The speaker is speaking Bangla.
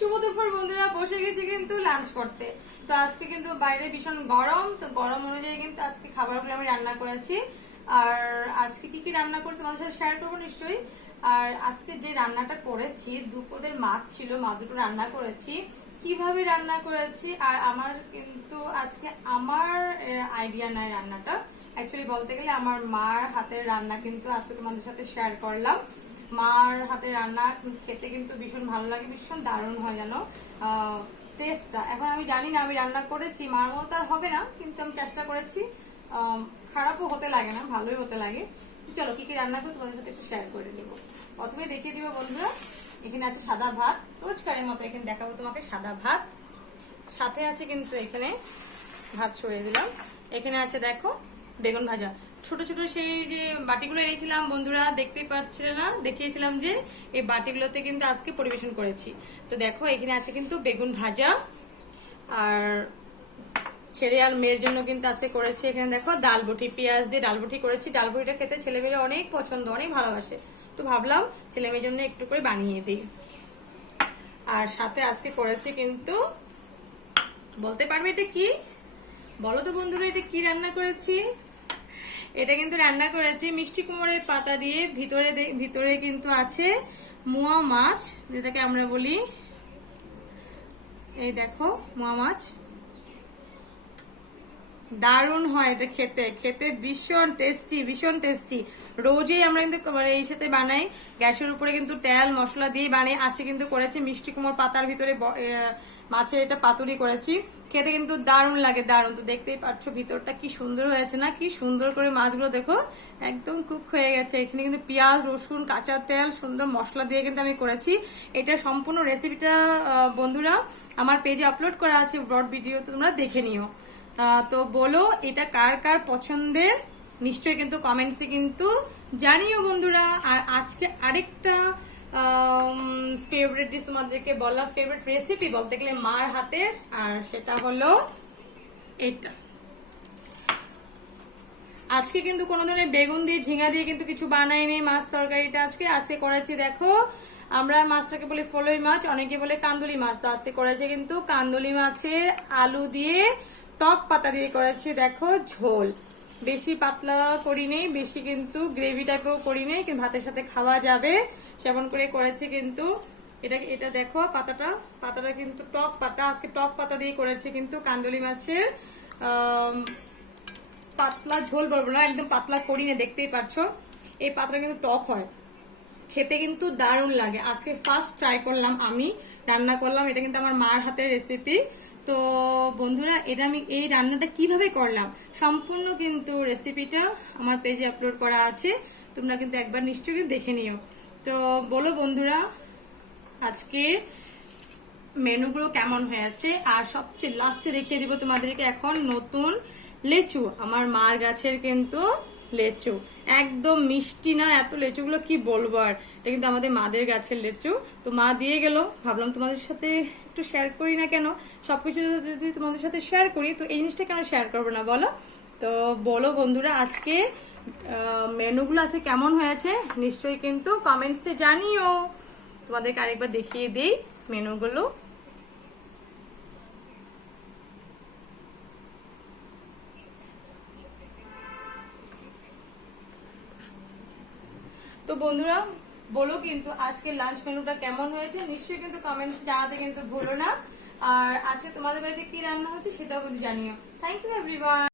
শুভ দুপুর বন্ধুরা, বসে গেছি কিন্তু লাঞ্চ করতে। তো আজকে কিন্তু বাইরে ভীষণ গরম, তো গরম অনুযায়ী কিন্তু আজকে খাবারগুলো আমি রান্না করেছি। আর আজকে কি কি রান্না করে তোমাদের সাথে শেয়ার করবো নিশ্চয়ই। আর আজকে যে রান্নাটা করেছি, দুপুরের মাছ ছিল, মাছ দুটো রান্না করেছি, কিভাবে রান্না করেছি। আর আমার কিন্তু আজকে আমার আইডিয়া নাই রান্নাটা, অ্যাকচুয়ালি বলতে গেলে আমার মার হাতের রান্না কিন্তু আজকে তোমাদের সাথে শেয়ার করলাম। মার হাতের রান্না খেতে কিন্তু ভীষণ ভালো লাগে, ভীষণ দারুণ হয় জানো টেস্টটা। এখন আমি জানি না, আমি রান্না করেছি, মার মতো আর হবে না, কিন্তু আমি চেষ্টা করেছি। খারাপও হতে লাগে না, ভালোই হতে লাগে। চলো কি কি রান্না করে তোমাদের সাথে একটু শেয়ার করে দেবো। প্রথমে দেখিয়ে দিব বন্ধুরা, এখানে আছে সাদা ভাত, রোজকারের মতো এখানে দেখাবো তোমাকে সাদা ভাত। সাথে আছে কিন্তু এখানে ভাত সরিয়ে দিলাম, এখানে আছে দেখো বেগুন ভাজা। ছোট ছোট সেই যে বাটিগুলো এনেছিলাম বন্ধুরা, দেখতেই পাচ্ছিল না, দেখিয়েছিলাম যে এই বাটিগুলোতে কিন্তু আজকে পরিবেশন করেছি। তো দেখো এখানে আছে কিন্তু বেগুন ভাজা। আর ছেলে আর মেয়ের জন্য কিন্তু আজকে করেছি এখানে দেখো ডালবুটি, পেঁয়াজ দিয়ে ডালবুটি করেছি। ডালবুটিটা খেতে ছেলে মেয়েরা অনেক পছন্দ, অনেক ভালোবাসে, তো ভাবলাম ছেলে মেয়ের জন্য একটু করে বানিয়ে দিই। আর সাথে আজকে করেছি কিন্তু, বলতে পারবে এটা কি? বলো তো বন্ধুরা, এটা কি রান্না করেছি? এটা কিন্তু রান্না করেছি মিষ্টি কুমড়ের পাতা দিয়ে। ভিতরে কিন্তু আছে মোয়া মাছ, যেটাকে আমরা বলি, এই দেখো মোয়া মাছ। দারুণ হয় এটা খেতে, খেতে ভীষণ টেস্টি, ভীষণ টেস্টি। রোজই আমরা কিন্তু মানে এই সাথে বানাই, গ্যাসের উপরে কিন্তু তেল মশলা দিয়ে বানাই। আছে কিন্তু করেছি মিষ্টি কুমড় পাতার ভিতরে মাছের এটা পাতুরি করেছি, খেতে কিন্তু দারুণ লাগে, দারুণ। তো দেখতেই পাচ্ছ ভিতরটা কি সুন্দর হয়েছে না, কি সুন্দর করে মাছগুলো দেখো একদম কুক হয়ে গেছে। এখানে কিন্তু পেঁয়াজ রসুন কাঁচা তেল সুন্দর মশলা দিয়ে কিন্তু আমি করেছি। এটা সম্পূর্ণ রেসিপিটা বন্ধুরা আমার পেজে আপলোড করা আছে, ব্রড ভিডিও, তো তোমরা দেখে নিও। তো বলো এটা কার কার পছন্দের, নিশ্চয়ই কিন্তু কমেন্টসে কিন্তু জানিও বন্ধুরা। আর আজকে আরেকটা ফেভারিট ডিশ তোমাদেরকে বললাম, ফেভারিট রেসিপি বলতে গেলে মার হাতের, আর সেটা হলো এটা। আজকে কিন্তু কোনো ধরনের বেগুন দিয়ে ঝিঙা দিয়ে কিন্তু কিছু বানাইনি মাছ তরকারিটা। আজকে করেছি দেখো, আমরা মাছটাকে বলি ফলই মাছ, অনেকে বলে কান্দুলি মাছ। তো আজকে করেছে কিন্তু কান্দুলি মাছের আলু দিয়ে টক পাতা দিয়ে করেছি দেখো ঝোল। বেশি পাতলা করি নেই, বেশি কিন্তু গ্রেভি টাইপেও করি নেই, কিন্তু ভাতের সাথে খাওয়া যাবে সেমন করে করেছি কিন্তু। এটা দেখো পাতাটা কিন্তু টক পাতা, আজকে টক পাতা দিয়ে করেছি কিন্তু কান্দুলি মাছের পাতলা ঝোল বলবো না, একদম পাতলা করি না, দেখতেই পাচ্ছ এই পাতাটা কিন্তু টক হয়, খেতে কিন্তু দারুণ লাগে। আজকে ফার্স্ট ট্রাই করলাম, আমি রান্না করলাম, এটা কিন্তু আমার মার হাতের রেসিপি। তো বন্ধুরা এটা আমি এই রান্নাটা কিভাবে করলাম সম্পূর্ণ কিন্তু রেসিপিটা আমার পেজে আপলোড করা আছে, তোমরা কিন্তু একবার নিশ্চয়ই দেখে নিও। তো বলো বন্ধুরা আজকে মেনুগুলো কেমন হয়েছে। আর সবচেয়ে লাস্টে দেখিয়ে দিব তোমাদেরকে এখন নতুন লেচু, আমার মার গাছের কিন্তু লেচু, একদম মিষ্টি না এত লেচুগুলো কি বলবো। আর এটা কিন্তু আমাদের মাদের গাছের লেচু, তো মা দিয়ে গেল, ভাবলাম তোমাদের সাথে একটু শেয়ার করি না কেন। সবকিছু যদি তোমাদের সাথে শেয়ার করি তো এই জিনিসটা কেন শেয়ার করবো না বলো। তো বলো বন্ধুরা আজকে মেনুগুলো আছে কেমন হয়েছে, নিশ্চয়ই কিন্তু কমেন্টসে জানিও। তোমাদেরকে আরেকবার দেখিয়ে দিই মেনুগুলো। তো বন্ধুরা বলো কিন্তু আজকে লাঞ্চ মেনুটা কেমন হয়েছে, নিশ্চয়ই কিন্তু কমেন্টস জানাতে কিন্তু ভুলো না। আর আজকে তোমাদের বাড়িতে কি রান্না হচ্ছে সেটাও কিন্তু জানিও। Thank you everyone.